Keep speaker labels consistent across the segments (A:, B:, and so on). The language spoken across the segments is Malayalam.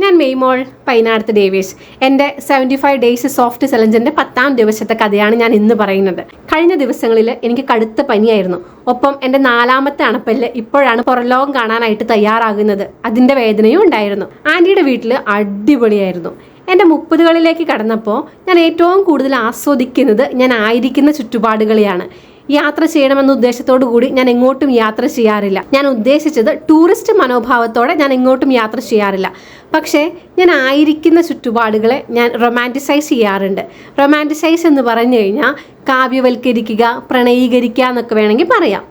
A: ഞാൻ മെയ്മോൾ പൈനാടത്ത് ഡേവിസ്. എന്റെ സെവന്റി ഫൈവ് ഡേയ്സ് സോഫ്റ്റ് ചലഞ്ചിന്റെ പത്താം ദിവസത്തെ കഥയാണ് ഞാൻ ഇന്ന് പറയുന്നത്. കഴിഞ്ഞ ദിവസങ്ങളിൽ എനിക്ക് കടുത്ത പനിയായിരുന്നു. ഒപ്പം എന്റെ നാലാമത്തെ അണപ്പല്ല് ഇപ്പോഴാണ് പുറലോകം കാണാനായിട്ട് തയ്യാറാകുന്നത്. അതിന്റെ വേദനയും ഉണ്ടായിരുന്നു. ആന്റിയുടെ വീട്ടിൽ അടിപൊളിയായിരുന്നു. എന്റെ മുപ്പതുകളിലേക്ക് കടന്നപ്പോൾ ഞാൻ ഏറ്റവും കൂടുതൽ ആസ്വദിക്കുന്നത് ഞാൻ ആയിരിക്കുന്ന ചുറ്റുപാടുകളെയാണ് യാത്ര ചെയ്യണമെന്ന ഉദ്ദേശത്തോടു കൂടി ഞാൻ എങ്ങോട്ടും യാത്ര ചെയ്യാറില്ല. ഞാൻ ഉദ്ദേശിച്ചത് ടൂറിസ്റ്റ് മനോഭാവത്തോടെ ഞാൻ എങ്ങോട്ടും യാത്ര ചെയ്യാറില്ല. പക്ഷേ ഞാൻ ആയിരിക്കുന്ന ചുറ്റുപാടുകളെ ഞാൻ റൊമാന്റിസൈസ് ചെയ്യാറുണ്ട്. റൊമാന്റിസൈസ് എന്ന് പറഞ്ഞു കഴിഞ്ഞാൽ കാവ്യവൽക്കരിക്കുക പ്രണയീകരിക്കുക എന്നൊക്കെ വേണമെങ്കിൽ പറയാം.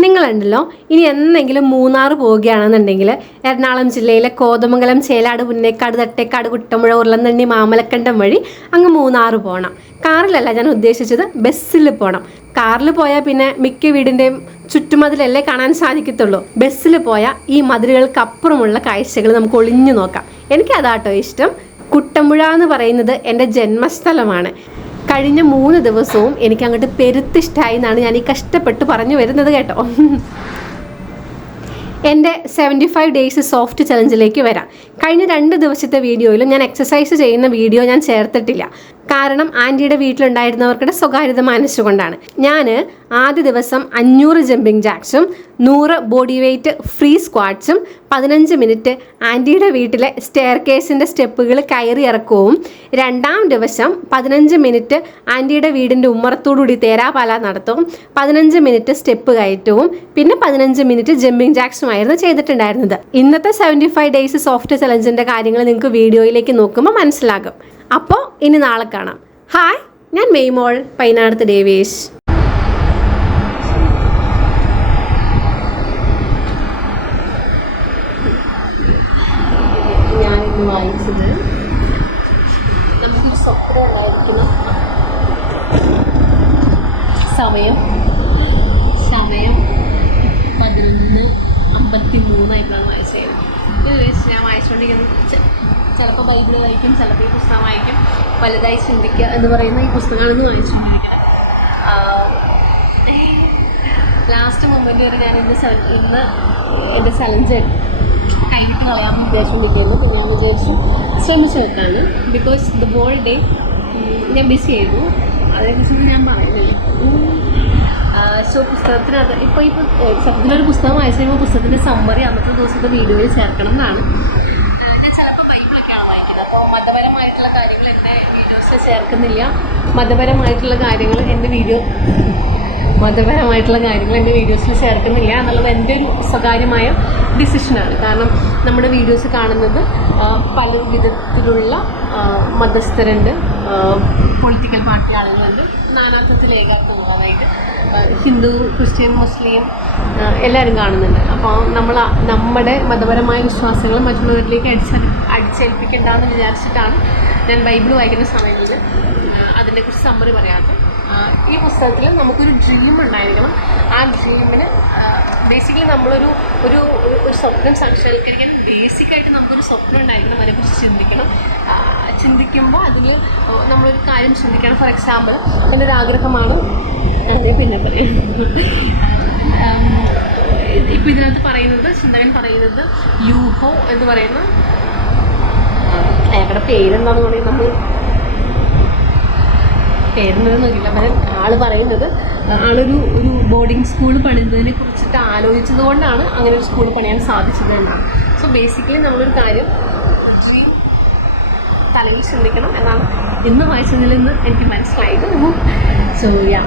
A: നിങ്ങളുണ്ടല്ലോ ഇനി എന്നെങ്കിലും മൂന്നാർ പോവുകയാണെന്നുണ്ടെങ്കിൽ എറണാകുളം ജില്ലയിലെ കോതമംഗലം ചേലാട് പുന്നേക്കാട് തട്ടേക്കാട് കുട്ടമ്പുഴ ഉരുളന്തണ്ണി മാമലക്കണ്ടം വഴി അങ്ങ് മൂന്നാർ പോകണം. കാറിലല്ല ഞാൻ ഉദ്ദേശിച്ചത് ബസ്സിൽ പോകണം. കാറിൽ പോയാൽ പിന്നെ മിക്ക വീടിന്റെയും ചുറ്റുമതിലല്ലേ കാണാൻ സാധിക്കത്തുള്ളൂ. ബസ്സിൽ പോയാൽ ഈ മതിലുകൾക്ക് അപ്പുറമുള്ള കാഴ്ചകൾ നമുക്ക് ഒളിഞ്ഞു നോക്കാം. എനിക്ക് അതാട്ടോ ഇഷ്ടം. കുട്ടമ്പുഴ എന്ന് പറയുന്നത് എന്റെ ജന്മസ്ഥലമാണ്. കഴിഞ്ഞ മൂന്ന് ദിവസവും എനിക്ക് അങ്ങോട്ട് പെരുത്തിഷ്ടമായി എന്നാണ് ഞാൻ ഈ കഷ്ടപ്പെട്ട് പറഞ്ഞു വരുന്നത് കേട്ടോ. എന്റെ സെവന്റി ഫൈവ് ഡേയ്സ് സോഫ്റ്റ് ചലഞ്ചിലേക്ക് വരാം. കഴിഞ്ഞ രണ്ട് ദിവസത്തെ വീഡിയോയിലും ഞാൻ എക്സസൈസ് ചെയ്യുന്ന വീഡിയോ ഞാൻ ചേർത്തിട്ടില്ല. കാരണം ആന്റിയുടെ വീട്ടിലുണ്ടായിരുന്നവർക്കുടെ സ്വകാര്യത മാനിച്ചുകൊണ്ടാണ്. ഞാൻ ആദ്യ ദിവസം അഞ്ഞൂറ് ജമ്പിങ് ജാക്സും നൂറ് ബോഡി വെയ്റ്റ് ഫ്രീ സ്ക്വാഡ്സും പതിനഞ്ച് മിനിറ്റ് ആന്റിയുടെ വീട്ടിലെ സ്റ്റെയർ കേസിന്റെ സ്റ്റെപ്പുകൾ കയറി ഇറക്കവും. രണ്ടാം ദിവസം പതിനഞ്ച് മിനിറ്റ് ആന്റിയുടെ വീടിന്റെ ഉമ്മറത്തോടുകൂടി തേരാപാല നടത്തും. പതിനഞ്ച് മിനിറ്റ് സ്റ്റെപ്പ് കയറ്റവും. പിന്നെ പതിനഞ്ച് മിനിറ്റ് ജമ്പിങ് ജാക്സുമായിരുന്നു ചെയ്തിട്ടുണ്ടായിരുന്നത്. ഇന്നത്തെ സെവന്റി ഫൈവ് ഡേയ്സ് സോഫ്റ്റ് ചലഞ്ചിന്റെ കാര്യങ്ങൾ നിങ്ങൾക്ക് വീഡിയോയിലേക്ക് നോക്കുമ്പോൾ മനസ്സിലാകും. അപ്പോൾ ഇനി നാളെ കാണാം. ഹായ് ഞാൻ മെയ്മോൾ പൈനാടത്ത് ഉണ്ടായിരിക്കണം. സമയം. സമയം പതിനൊന്ന് അമ്പത്തി മൂന്നായിട്ടാണ് വായിച്ചത്. ഞാൻ വായിച്ചുകൊണ്ടിരിക്കുന്നത് ചിലപ്പോൾ ബൈബിൾ വായിക്കും ചിലപ്പോൾ ഈ പുസ്തകം വായിക്കും. വലുതായി ചിന്തിക്കുക എന്ന് പറയുന്ന ഈ പുസ്തകമാണെന്ന് വായിച്ചു ലാസ്റ്റ് മൊമെന്റ് വരെ ഞാൻ എന്റെ ഇന്ന് എന്റെ ചലഞ്ച് കഴിഞ്ഞിട്ട് കളയാമെന്ന് വിചാരിച്ചുകൊണ്ടിരിക്കുന്നു ഞാൻ വിചാരിച്ചു ശ്രമിച്ചു നോക്കാണ്. ബിക്കോസ് ദ ബോൾ ഡേ ഞാൻ ബിസി ചെയ്തു അതിനെക്കുറിച്ചൊന്നും ഞാൻ പറയുന്നില്ല. സോ പുസ്തകത്തിനകത്ത് ഇപ്പോൾ ഇപ്പോൾ സത്യത്തിലൊരു പുസ്തകം വായിച്ചു കഴിയുമ്പോൾ പുസ്തകത്തിന്റെ സമ്മറി അന്നത്തെ ദിവസത്തെ വീഡിയോയിൽ ചേർക്കണം എന്നാണ് ആ, ഞാൻ ചിലപ്പോൾ ബൈബിളൊക്കെയാണ് വായിക്കുന്നത് അപ്പോൾ മതപരമായിട്ടുള്ള കാര്യങ്ങൾ എന്റെ വീഡിയോസിൽ ചേർക്കുന്നില്ല. മതപരമായിട്ടുള്ള കാര്യങ്ങൾ എന്റെ വീഡിയോ മതപരമായിട്ടുള്ള കാര്യങ്ങൾ എന്റെ വീഡിയോസിൽ ചേർക്കുന്നില്ല എന്നുള്ളത് എന്റെ ഒരു സ്വകാര്യമായ ഡിസിഷനാണ്. കാരണം നമ്മുടെ വീഡിയോസ് കാണുന്നത് പല വിധത്തിലുള്ള മതസ്ഥരുണ്ട് പൊളിറ്റിക്കൽ പാർട്ടി ആളുകളുണ്ട്. നാനാത്വത്തിൽ ഏകാത്മമാകാനായിട്ട് ആ, ഹിന്ദു ക്രിസ്ത്യൻ മുസ്ലിം എല്ലാവരും കാണുന്നുണ്ട്. അപ്പോൾ നമ്മൾ നമ്മുടെ മതപരമായ വിശ്വാസങ്ങൾ മറ്റുള്ളവരിലേക്ക് അടിച്ച അടിച്ചേൽപ്പിക്കേണ്ടെന്ന് വിചാരിച്ചിട്ടാണ് ഞാൻ ബൈബിൾ വായിക്കുന്ന സമയങ്ങളിൽ അതിനെക്കുറിച്ച് സമ്മറി പറയാത്ത ഈ പുസ്തകത്തിൽ നമുക്കൊരു ഡ്രീം ഉണ്ടായിരിക്കണം. ആ ഡ്രീമിന് ബേസിക്കലി നമ്മളൊരു ഒരു ഒരു- സ്വപ്നം സാക്ഷാത്കരിക്കാൻ ബേസിക്കായിട്ട് നമുക്കൊരു സ്വപ്നം ഉണ്ടായിരിക്കണം അതിനെക്കുറിച്ച് ചിന്തിക്കണം. ചിന്തിക്കുമ്പോൾ അതിൽ നമ്മളൊരു കാര്യം ചിന്തിക്കണം. ഫോർ എക്സാമ്പിൾ എന്റെ ഒരു ആഗ്രഹമാണ് പിന്നെ പറയാം? ഇപ്പം ഇതിനകത്ത് പറയുന്നത് ചിന്തകൻ പറയുന്നത് യൂഹോ എന്ന് പറയുന്ന അയാളുടെ പേരെന്താണെന്ന് പറയുന്നത് നമ്മൾ പേരുന്നത് നോക്കില്ല ആൾ പറയുന്നത് ആളൊരു ഒരു ബോർഡിംഗ് സ്കൂൾ പണിതതിനെ കുറിച്ചിട്ട് ആലോചിച്ചത് കൊണ്ടാണ് അങ്ങനെ ഒരു സ്കൂൾ പണിയാൻ സാധിച്ചത് എന്നാണ്. സോ ബേസിക്കലി നമ്മളൊരു കാര്യം ഡ്രീം തലയിൽ ചിന്തിക്കണം എന്നാണ്. ഇന്ന് വായിച്ചതിൽ നിന്ന് എനിക്ക് മനസ്സിലായത് സോ യാ